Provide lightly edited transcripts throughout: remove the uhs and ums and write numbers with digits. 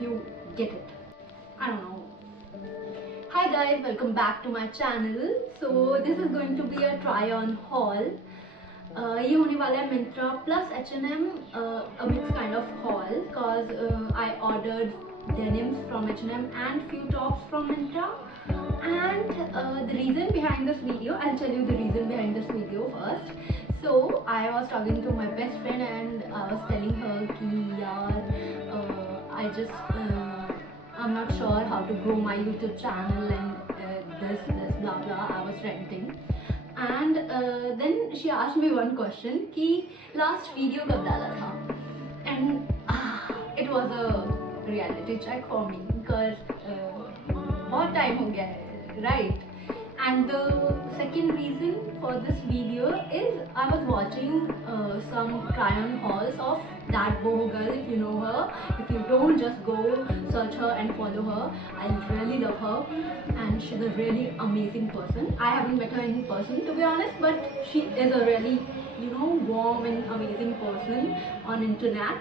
if you get it. I don't know. Hi guys, welcome back to my channel. So this is going to be a try on haul. ये होने वाला है Myntra plus H&M, a mixed kind of haul, cause I ordered denims from H&M and few tops from Myntra. And the reason behind this video, I'll tell you the reason behind this video first. So I was talking to my best friend and I was telling her कि यार I'm not sure how to grow my YouTube channel and this blah blah. I was ranting. And then she asked me one question कि last video कब डाला था, and it was a reality check for me because बहुत time हो गया है, right? And the second reason for this video is I was watching some try on hauls of that boho girl. If you know her, if you don't, just go search her and follow her. I really love her and she's a really amazing person. I haven't met her in person to be honest, but she is a really, warm and amazing person on internet.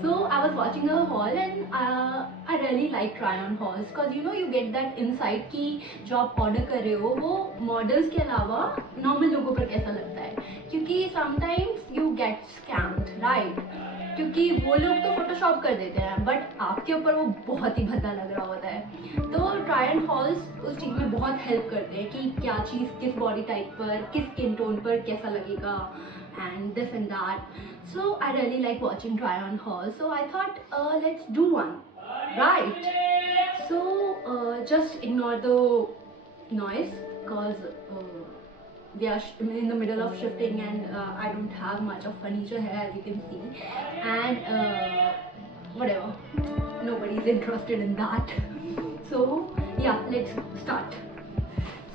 So I was watching her haul and I really like try on hauls because you get that insight कि जो आप order कर रहे हो वो models के अलावा normal लोगों पर कैसा लगता है, क्योंकि sometimes you get scammed, right? क्योंकि वो लोग तो फोटोशॉप कर देते हैं बट आपके ऊपर वो बहुत ही भद्दा लग रहा होता है. तो ट्राई एंड हॉल्स उस चीज़ में बहुत हेल्प करते हैं कि क्या चीज़ किस बॉडी टाइप पर, किस स्किन टोन पर कैसा लगेगा and this and that. So I really like watching try on hauls, so I thought let's do one, right? So just ignore the noise because we are in the middle of shifting and I don't have much of furniture here, as you can see, and whatever, nobody is interested in that. So yeah, let's start.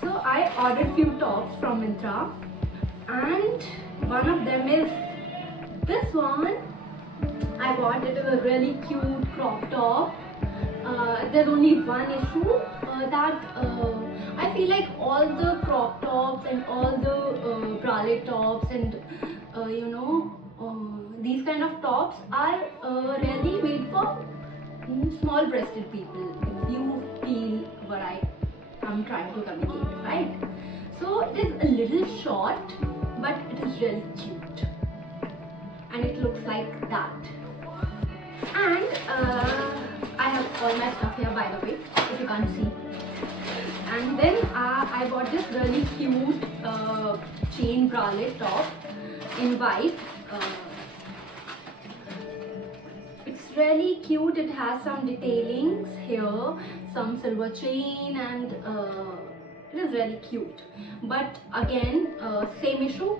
So I ordered few tops from Myntra and one of them is this one. I bought it. It is a really cute crop top. There's only one issue that I feel like all the crop tops and all the bralette tops and these kind of tops are really made for small breasted people, if you feel what I'm trying to communicate, right? So it is a little short but it is really cute and it looks like that. And I have all my stuff here, by the way, if you can't see. And then I bought this really cute chain bralette top in white. It's really cute. It has some detailings here, some silver chain, and it is really cute. But again, same issue,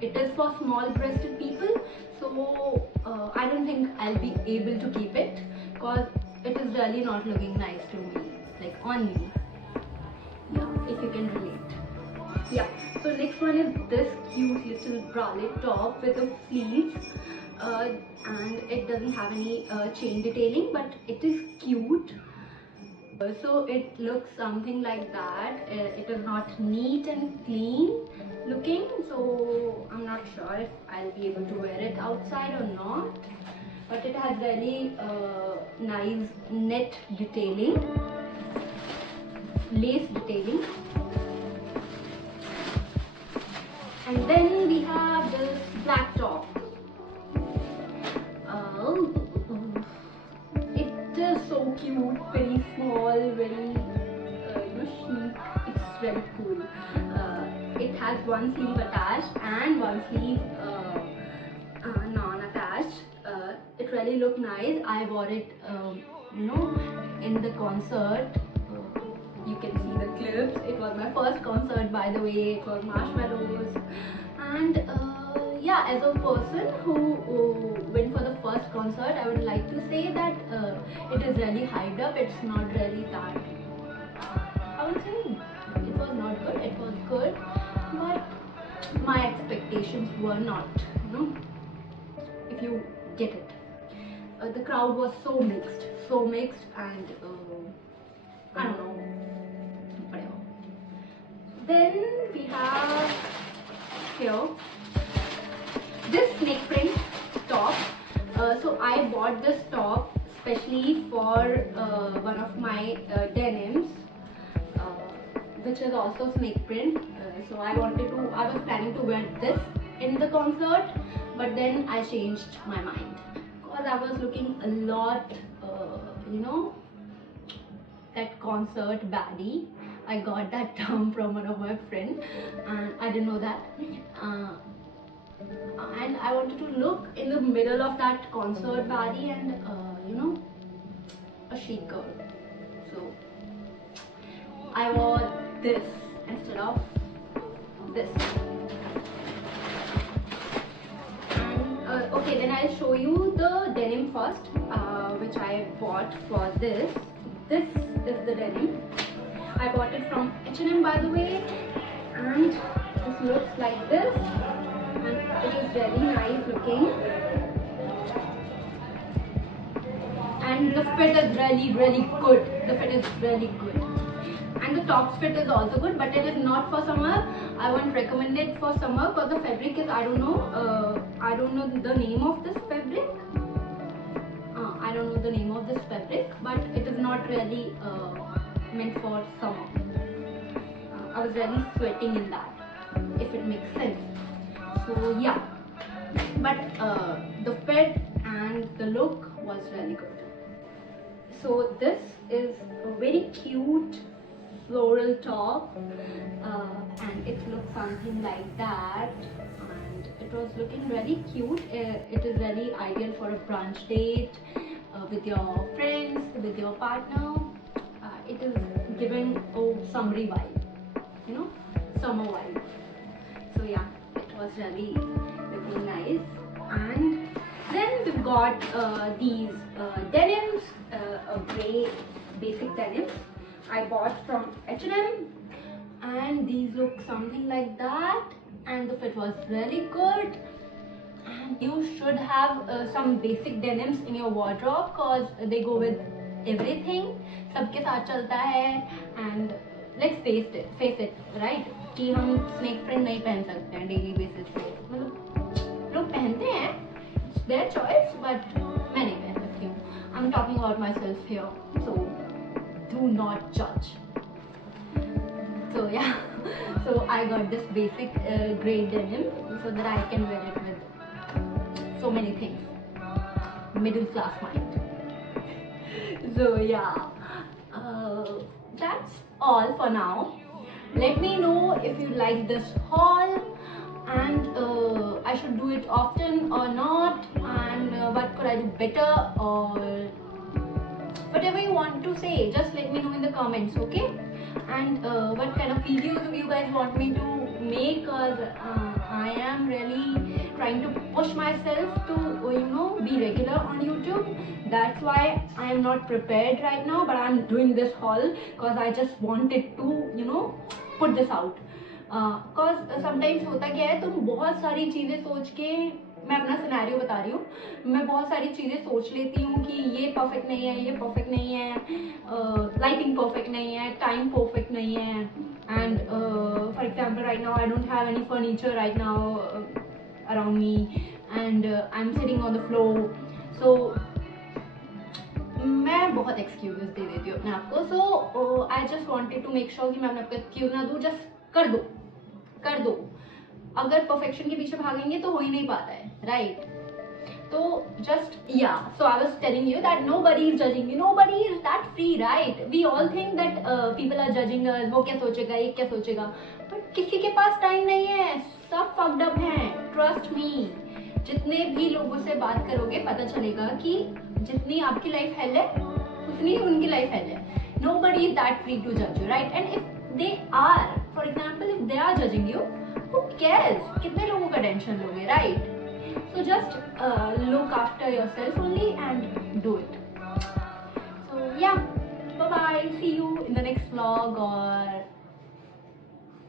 it is for small breasted people, so I don't think I'll be able to keep it because it is really not looking nice to me, like on me. Yeah, if you can relate. Yeah, so next one is this cute little bralette top with the sleeves and it doesn't have any chain detailing, but it is cute. So it looks something like that. It is not neat and clean looking, so I'm not sure if I'll be able to wear it outside or not. But it has really nice net detailing, lace detailing. And then we have this black top. It is so cute, very small, very chic. It's very cool. It has one sleeve attached and one sleeve non-attached. It really looked nice. I wore it, in the concert. You can see the clips. It was my first concert, by the way. It was marshmallows. And yeah, as a person who went for the first concert, I would like to say that it is really hyped up. It's not really that, I would say it was not good. It was good, but my expectations were not, if you get it. The crowd was so mixed and I don't know, whatever. Then we have here this snake print top. So I bought this top especially for one of my denims, which is also snake print. So I was planning to wear this in the concert, but then I changed my mind because I was looking a lot, that concert baddie. I got that term from one of my friends, and I didn't know that. And I wanted to look in the middle of that concert baddie and a chic girl. So I wore this instead of this. And okay, then I'll show you the denim first, which I bought for this. This is the denim. I bought it from H&M, by the way, and this looks like this, and it is very nice looking, and the fit is really good. The fit is really good, and the top fit is also good, but it is not for summer. I won't recommend it for summer because the fabric is, I don't know the name of this fabric. I don't know the name of this fabric, but it is not really meant for summer. I was really sweating in that, if it makes sense. So yeah, but the fit and the look was really good. So this is a very cute floral top, and it looks something like that, and it was looking really cute. It is really ideal for a brunch date, with your friends, with your partner. It is giving a summery vibe, summer vibe. So yeah, it was really looking nice. And then we've got these denims, a grey basic denims I bought from H&M, and these look something like that, and the fit was really good. And you should have some basic denims in your wardrobe because they go with everything. सबके साथ चलता है, and let's face it, right? कि हम snake print नहीं पहन सकते हैं daily basis पे. मतलब लोग पहनते हैं, it's their choice, but मैं नहीं पहन सकती हूँ. I'm talking about myself here, so do not judge. So yeah, so I got this basic grey denim so that I can wear it with so many things. Middle class mind. So yeah, that's all for now. Let me know if you like this haul, and I should do it often or not, and what could I do better, or whatever you want to say. Just let me know in the comments, okay? And what kind of videos do you guys want me to make, because I am really trying to push myself to be regular on YouTube. That's why I am not prepared right now, but I'm doing this haul because I just wanted to put this out. Because sometimes होता क्या है, तुम बहुत सारी चीज़ें सोच के, मैं अपना सिनेरियो बता रही हूँ, मैं बहुत सारी चीज़ें सोच लेती हूँ कि ये परफेक्ट नहीं है, ये परफेक्ट नहीं है, लाइटिंग परफेक्ट नहीं है, टाइम परफेक्ट नहीं है, and for example right now I don't have any furniture right now around me, and I am sitting on the floor. So मैं बहुत एक्सक्यूजेस दे देती हूँ अपने आप को. So I just wanted to make sure कि मैं अपने आप को एक्सक्यूज ना दूँ. जस्ट कर दो. अगर परफेक्शन के पीछे भागेंगे तो हो ही नहीं पाता है, राइट? तो just so I was telling you that nobody is judging you, nobody is that free, right? We all think that people are judging us, वो क्या सोचेगा, ये क्या सोचेगा, बट किसी के पास टाइम नहीं है, सब फक्ड अप हैं. ट्रस्ट मी, जितने भी लोगों से बात करोगे पता चलेगा कि जितनी आपकी लाइफ हेल है उतनी उनकी लाइफ हेल है. Nobody is that free to जज you, right? And if they are, for example, if they are judging you, who cares? कितने लोगों का टेंशन लोगे, right? So just look after yourself only and do it. So yeah, bye bye. See you in the next vlog, or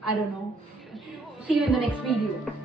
I don't know. See you in the next video.